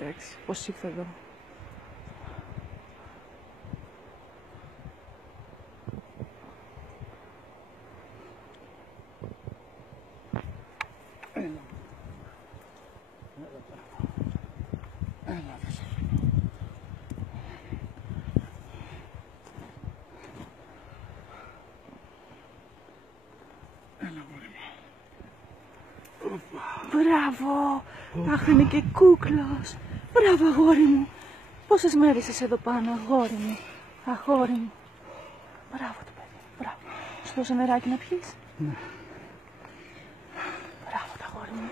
Εντάξει, πώς ήρθε εδώ. Μπράβο! Αχ, είναι και κούκλος. Μπράβο, αγόρι μου. Πόσες μέρες είσαι εδώ πάνω, αγόρι μου. Αγόρι μου. Μπράβο το παιδί. Μπράβο. Σου δώσω νεράκι να πιείς. Ναι. Μπράβο το αγόρι μου.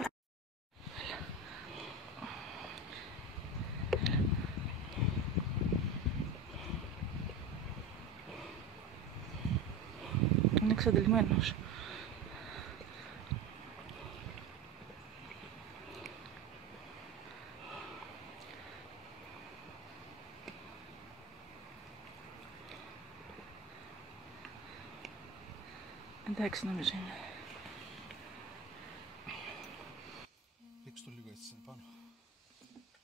Είναι εξαντλημένος. Εντάξει, νομίζω είναι. Ρίξ' το λίγο έτσι πάνω.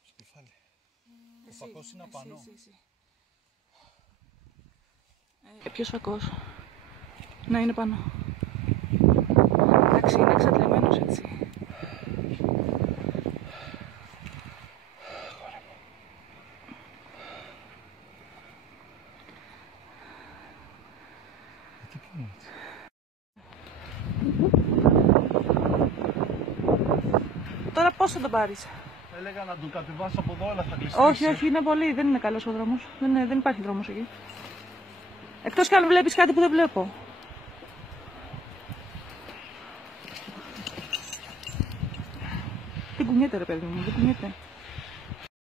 Στο κεφάλι. Ο φακός είναι απάνω. Ποιος φακός? Να είναι πάνω. Εντάξει, είναι εξαντλημένος έτσι. Τι πούμε έτσι. Τώρα πώς θα τον πάρεις? Έλεγα να τον κατεβάσω από εδώ, αλλά θα κλειστεί. Όχι, όχι, είναι πολύ. Δεν είναι καλός ο δρόμος. Δεν υπάρχει δρόμος εκεί. Εκτός κι αν βλέπεις κάτι που δεν βλέπω. Δεν κουνιέται ρε παιδί μου, δεν κουνιέται.